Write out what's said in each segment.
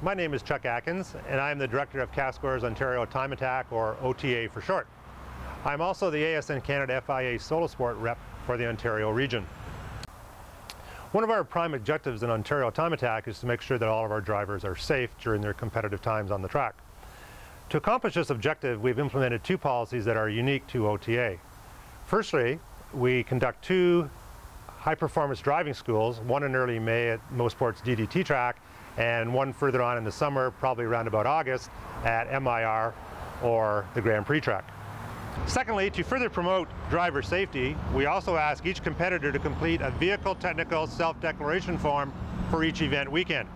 My name is Chuck Atkins, and I'm the Director of CASC-OR's Ontario Time Attack, or OTA for short. I'm also the ASN Canada FIA Solo Sport Rep for the Ontario region. One of our prime objectives in Ontario Time Attack is to make sure that all of our drivers are safe during their competitive times on the track. To accomplish this objective, we've implemented two policies that are unique to OTA. Firstly, we conduct two high-performance driving schools, one in early May at Mosport's DDT track, and one further on in the summer, probably around about August, at MIR or the Grand Prix track. Secondly, to further promote driver safety, we also ask each competitor to complete a vehicle technical self-declaration form for each event weekend.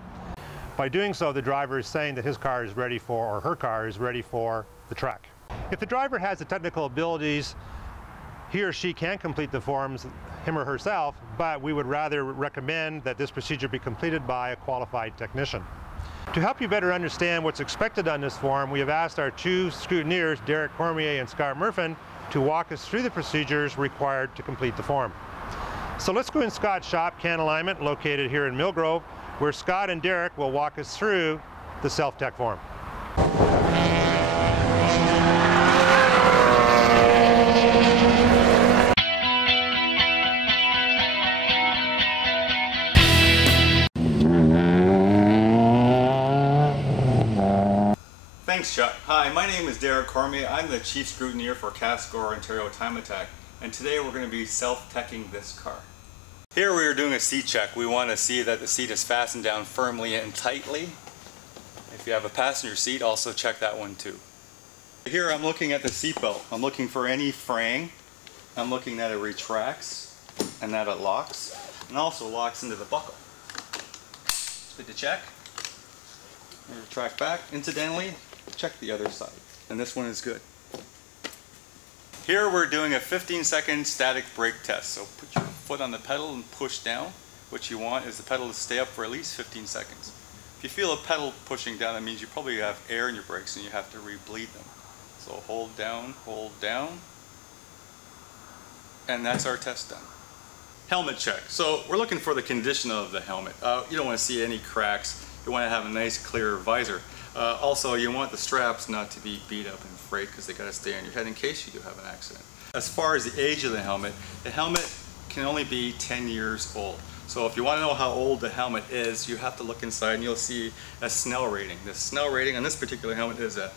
By doing so, the driver is saying that his car is ready for, or her car is ready for, the track. If the driver has the technical abilities, he or she can complete the forms, him or herself, but we would rather recommend that this procedure be completed by a qualified technician. To help you better understand what's expected on this form, we have asked our two scrutineers, Derek Cormier and Scott Murphin, to walk us through the procedures required to complete the form. So let's go in Scott's shop, Can Alignment, located here in Millgrove, where Scott and Derek will walk us through the self-tech form. Thanks, Chuck. Hi, my name is Derek Cormier. I'm the Chief Scrutineer for CASC-OR Ontario Time Attack, and today we're going to be self-teching this car. Here we are doing a seat check. We want to see that the seat is fastened down firmly and tightly. If you have a passenger seat, also check that one too. Here I'm looking at the seat belt. I'm looking for any fraying. I'm looking that it retracts and that it locks, and also locks into the buckle. Good to check. Retract back. Incidentally, check the other side, and this one is good. Here we're doing a 15-second static brake test. So put your foot on the pedal and push down. What you want is the pedal to stay up for at least 15 seconds. If you feel a pedal pushing down, that means you probably have air in your brakes and you have to re-bleed them. So hold down, and that's our test done. Helmet check. So we're looking for the condition of the helmet. You don't want to see any cracks. You want to have a nice clear visor. Also, you want the straps not to be beat up and frayed because they got to stay on your head in case you do have an accident. As far as the age of the helmet can only be 10 years old. So if you want to know how old the helmet is, you have to look inside and you'll see a Snell rating. The Snell rating on this particular helmet is a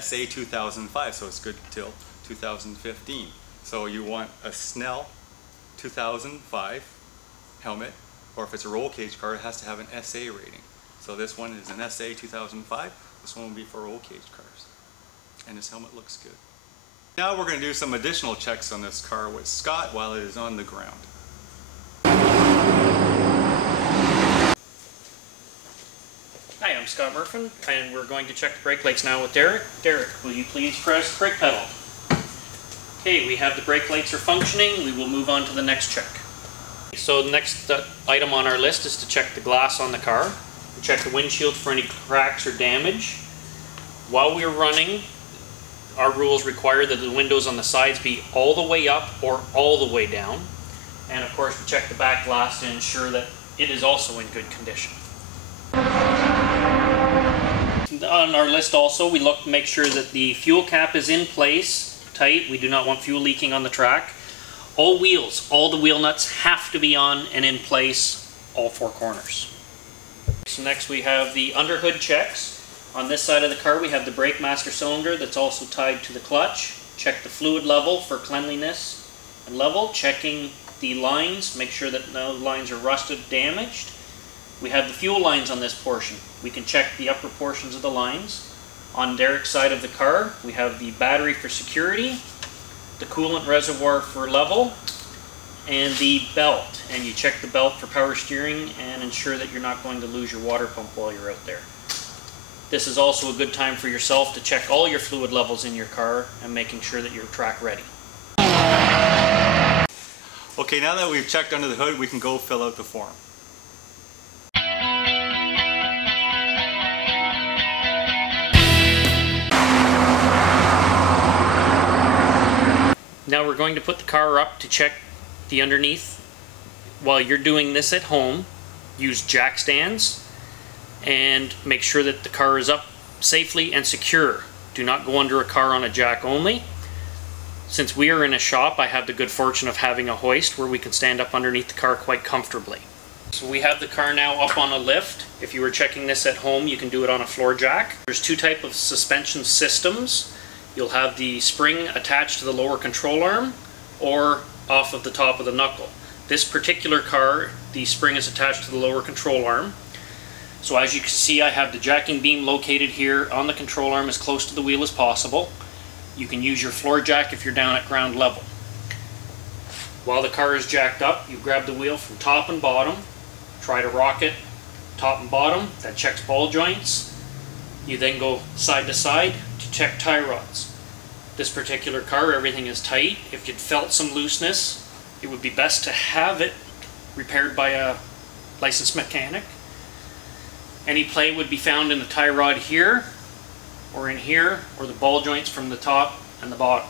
SA 2005, so it's good till 2015. So you want a Snell 2005 helmet, or if it's a roll cage car, it has to have an SA rating. So this one is an SA 2005. This one will be for roll cage cars. And this helmet looks good. Now we're going to do some additional checks on this car with Scott while it is on the ground. Hi, I'm Scott Murphin, and we're going to check the brake lights now with Derek. Derek, will you please press the brake pedal? Okay, we have the brake lights are functioning. We will move on to the next check. So the next item on our list is to check the glass on the car. Check the windshield for any cracks or damage. While we're running, our rules require that the windows on the sides be all the way up or all the way down. And of course, we check the back glass to ensure that it is also in good condition. On our list also, we look to make sure that the fuel cap is in place, tight. We do not want fuel leaking on the track. All wheels, all the wheel nuts have to be on and in place, all four corners. So next we have the underhood checks. On this side of the car we have the brake master cylinder that's also tied to the clutch. Check the fluid level for cleanliness and level. Checking the lines, make sure that no lines are rusted, damaged. We have the fuel lines on this portion. We can check the upper portions of the lines. On Derek's side of the car we have the battery for security, the coolant reservoir for level, and the belt, and you check the belt for power steering and ensure that you're not going to lose your water pump while you're out there. This is also a good time for yourself to check all your fluid levels in your car and making sure that you're track ready. Okay, now that we've checked under the hood, we can go fill out the form. Now we're going to put the car up to check the underneath. While you're doing this at home, use jack stands and make sure that the car is up safely and secure. Do not go under a car on a jack only. Since we are in a shop, I have the good fortune of having a hoist where we can stand up underneath the car quite comfortably. So we have the car now up on a lift. If you were checking this at home, you can do it on a floor jack. There's two types of suspension systems. You'll have the spring attached to the lower control arm or off of the top of the knuckle. This particular car, the spring is attached to the lower control arm. So as you can see, I have the jacking beam located here on the control arm as close to the wheel as possible. You can use your floor jack if you're down at ground level. While the car is jacked up, you grab the wheel from top and bottom, try to rock it top and bottom. That checks ball joints. You then go side to side to check tie rods. This particular car, everything is tight. If you'd felt some looseness, it would be best to have it repaired by a licensed mechanic. Any play would be found in the tie rod here, or in here, or the ball joints from the top and the bottom.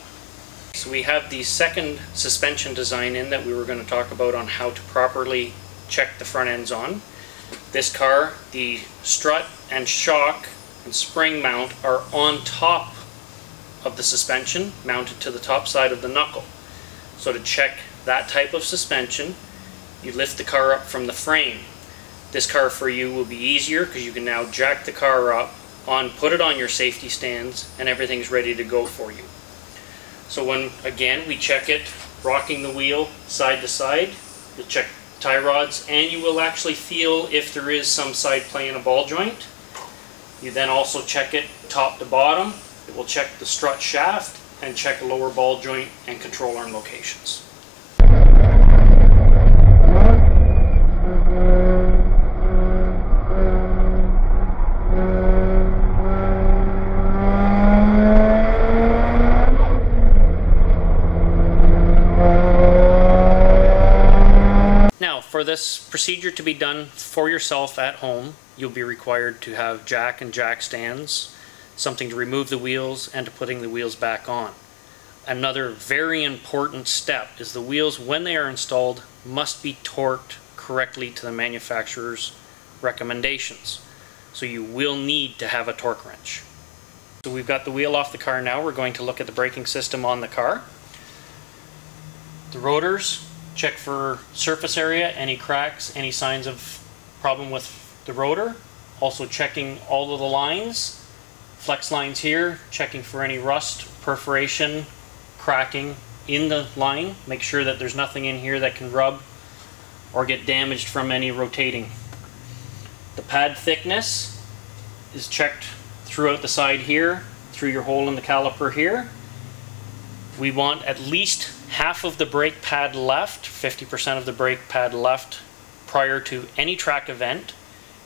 So we have the second suspension design in that we were going to talk about on how to properly check the front ends on. This car, the strut and shock and spring mount are on top of the suspension, mounted to the top side of the knuckle. So to check that type of suspension, you lift the car up from the frame. This car for you will be easier because you can now jack the car up, put it on your safety stands, and everything's ready to go for you. So when, again, we check it, rocking the wheel side to side, you'll check tie rods, and you will actually feel if there is some side play in a ball joint. You then also check it top to bottom. It will check the strut shaft and check the lower ball joint and control arm locations. For this procedure to be done for yourself at home, you'll be required to have jack and jack stands, something to remove the wheels and to putting the wheels back on. Another very important step is the wheels, when they are installed, must be torqued correctly to the manufacturer's recommendations. So you will need to have a torque wrench. So we've got the wheel off the car now. We're going to look at the braking system on the car. The rotors, check for surface area, any cracks, any signs of problem with the rotor. Also checking all of the lines, flex lines here, checking for any rust, perforation, cracking in the line. Make sure that there's nothing in here that can rub or get damaged from any rotating. The pad thickness is checked throughout the side here, through your hole in the caliper here. We want at least half of the brake pad left, 50% of the brake pad left prior to any track event.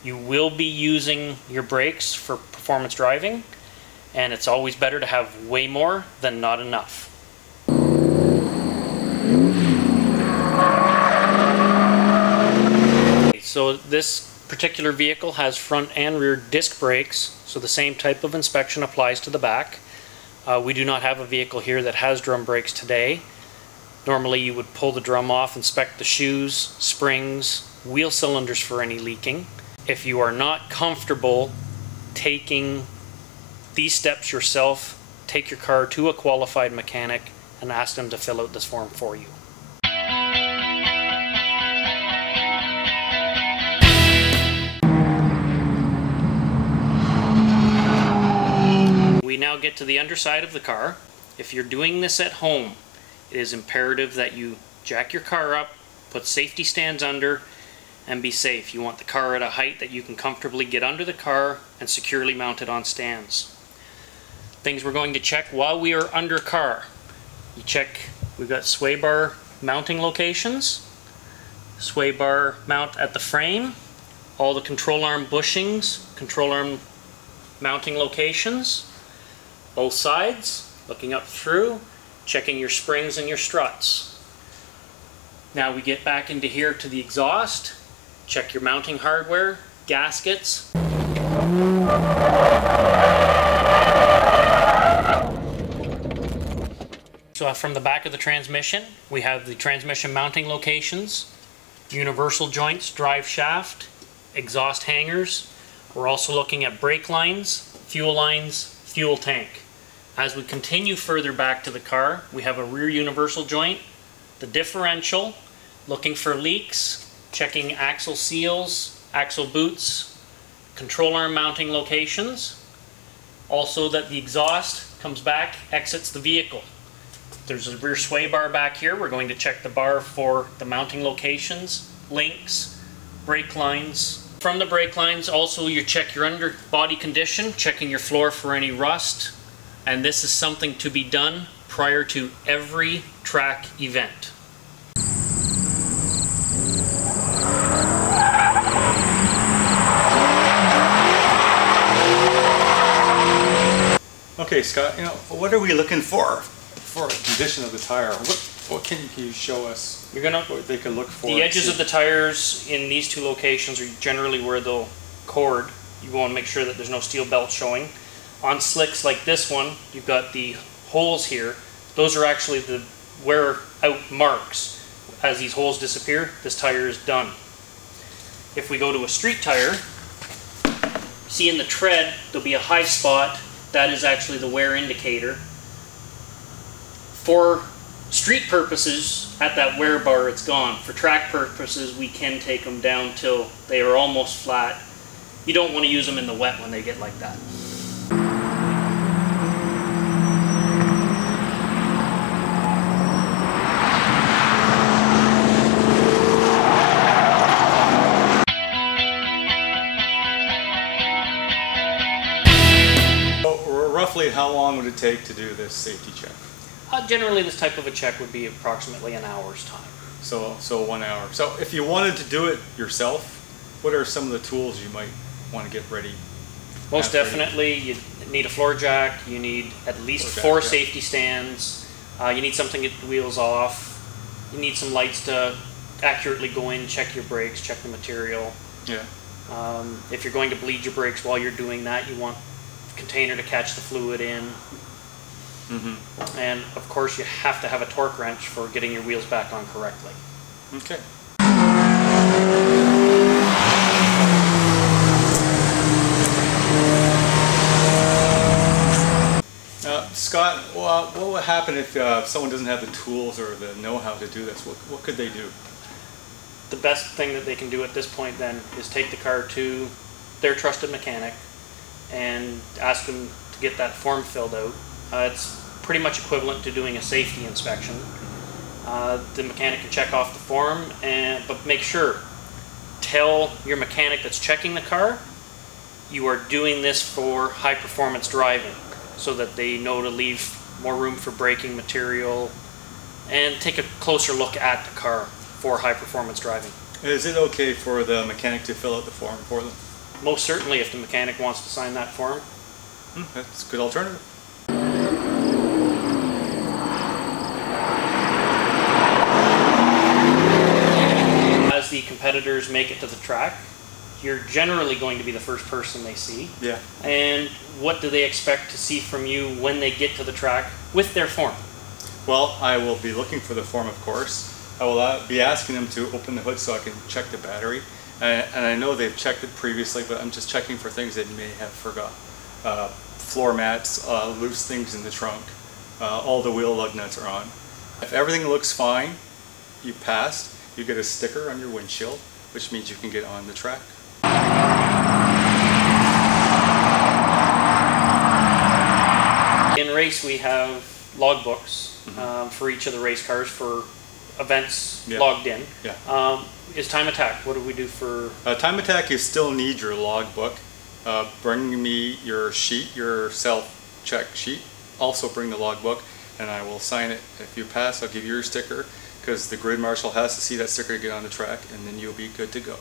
You will be using your brakes for performance driving, and it's always better to have way more than not enough. So this particular vehicle has front and rear disc brakes, so the same type of inspection applies to the back. We do not have a vehicle here that has drum brakes today. Normally you would pull the drum off, inspect the shoes, springs, wheel cylinders for any leaking. If you are not comfortable taking these steps yourself, take your car to a qualified mechanic and ask them to fill out this form for you. We now get to the underside of the car. If you're doing this at home, it is imperative that you jack your car up, put safety stands under, and be safe. You want the car at a height that you can comfortably get under the car and securely mount it on stands. Things we're going to check while we are under car. You check, we've got sway bar mounting locations, sway bar mount at the frame, all the control arm bushings, control arm mounting locations, both sides, looking up through, checking your springs and your struts. Now we get back into here to the exhaust, check your mounting hardware, gaskets. So from the back of the transmission, we have the transmission mounting locations, universal joints, drive shaft, exhaust hangers, We're also looking at brake lines, fuel tank. As we continue further back to the car, we have a rear universal joint, the differential, looking for leaks, checking axle seals, axle boots, control arm mounting locations. Also that the exhaust comes back, exits the vehicle. There's a rear sway bar back here. We're going to check the bar for the mounting locations, links, brake lines. From the brake lines, also you check your underbody condition, checking your floor for any rust. And this is something to be done prior to every track event. Okay, Scott, what are we looking for condition of the tire? What can you show us? What they can look for? The edges of the tires in these two locations are generally where they'll cord. You want to make sure that there's no steel belt showing. On slicks like this one, you've got the holes here. Those are actually the wear out marks. As these holes disappear, this tire is done. If we go to a street tire, see in the tread, there'll be a high spot. That is actually the wear indicator. For street purposes, at that wear bar, it's gone. For track purposes, we can take them down till they are almost flat. You don't want to use them in the wet when they get like that. Roughly how long would it take to do this safety check? Generally this type of a check would be approximately an hour's time. So 1 hour. So if you wanted to do it yourself, what are some of the tools you might want to get ready? Most definitely, you need a floor jack, you need at least four safety stands, you need something to get the wheels off, you need some lights to accurately go in, check your brakes, check the material. Yeah. If you're going to bleed your brakes while you're doing that, you want a container to catch the fluid in. And of course you have to have a torque wrench for getting your wheels back on correctly. Okay. Scott, what would happen if someone doesn't have the tools or the know-how to do this? What could they do? The best thing that they can do at this point then is take the car to their trusted mechanic and ask them to get that form filled out. It's pretty much equivalent to doing a safety inspection. The mechanic can check off the form, but make sure, tell your mechanic that's checking the car, you are doing this for high performance driving, so that they know to leave more room for braking material and take a closer look at the car for high performance driving. Is it okay for the mechanic to fill out the form for them? Most certainly, if the mechanic wants to sign that form. That's a good alternative. As the competitors make it to the track, you're generally going to be the first person they see. Yeah. And what do they expect to see from you when they get to the track with their form? Well, I will be looking for the form, of course. I will be asking them to open the hood so I can check the battery. And I know they've checked it previously, but I'm just checking for things they may have forgot. Floor mats, loose things in the trunk, all the wheel lug nuts are on. If everything looks fine, you passed, you get a sticker on your windshield, which means you can get on the track. In race we have logbooks for each of the race cars for events logged in. Yeah. Is Time Attack, what do we do for? Time Attack, you still need your logbook. Bring me your sheet, your self-check sheet. Also bring the logbook and I will sign it. If you pass, I'll give you your sticker because the grid marshal has to see that sticker to get on the track, and then you'll be good to go.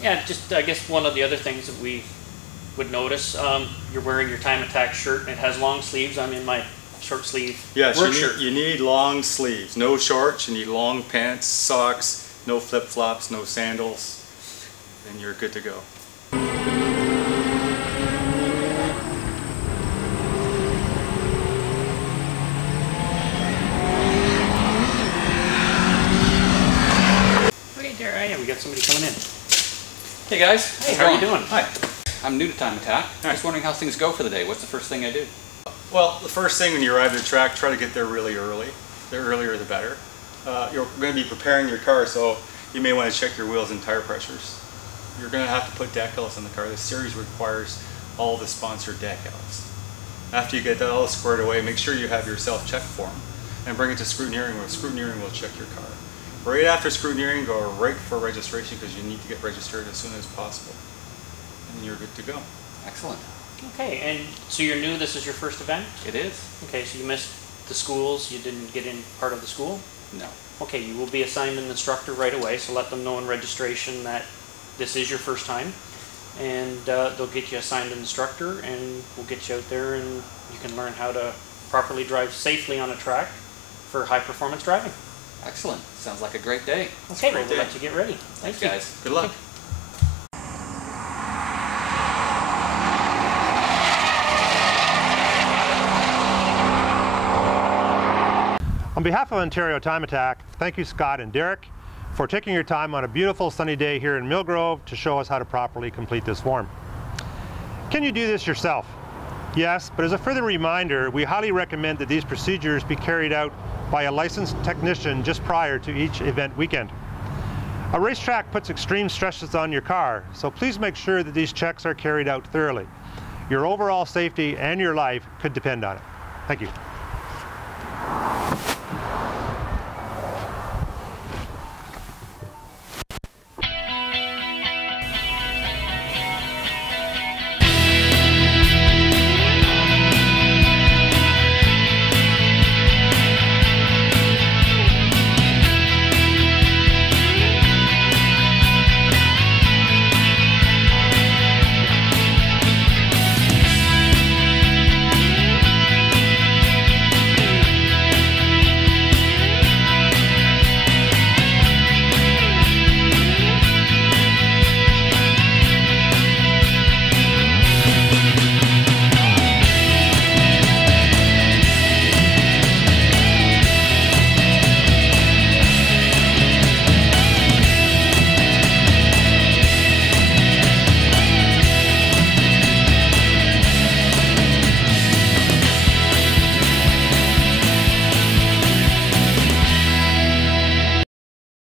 Yeah, just I guess one of the other things that we would notice, you're wearing your Time Attack shirt and it has long sleeves. I'm in my short sleeve work shirt. You need long sleeves, no shorts, you need long pants, socks, no flip-flops, no sandals, and you're good to go. Hey guys. Hey, how are you doing? Hi. I'm new to Time Attack. Just wondering how things go for the day. What's the first thing I do? Well, the first thing when you arrive at the track, try to get there really early. The earlier the better. You're going to be preparing your car, so you may want to check your wheels and tire pressures. You're going to have to put decals in the car. This series requires all the sponsored decals. After you get that all squared away, make sure you have your self-check form and bring it to scrutineering, where scrutineering will check your car. Right after scrutineering, go right for registration because you need to get registered as soon as possible. And you're good to go. Excellent. Okay, and so you're new, this is your first event? It is. Okay, so you missed the schools, you didn't get in part of the school? No. Okay, you will be assigned an instructor right away, so let them know in registration that this is your first time. And they'll get you assigned an instructor, and we'll get you out there and you can learn how to properly drive safely on a track for high performance driving. Excellent. Sounds like a great day. Okay, well, we'll let you get ready. Thanks, you. guys. Good luck. On behalf of Ontario Time Attack, thank you Scott and Derek for taking your time on a beautiful sunny day here in Millgrove to show us how to properly complete this form. Can you do this yourself? Yes, but as a further reminder, we highly recommend that these procedures be carried out by a licensed technician just prior to each event weekend. A racetrack puts extreme stresses on your car, so please make sure that these checks are carried out thoroughly. Your overall safety and your life could depend on it. Thank you.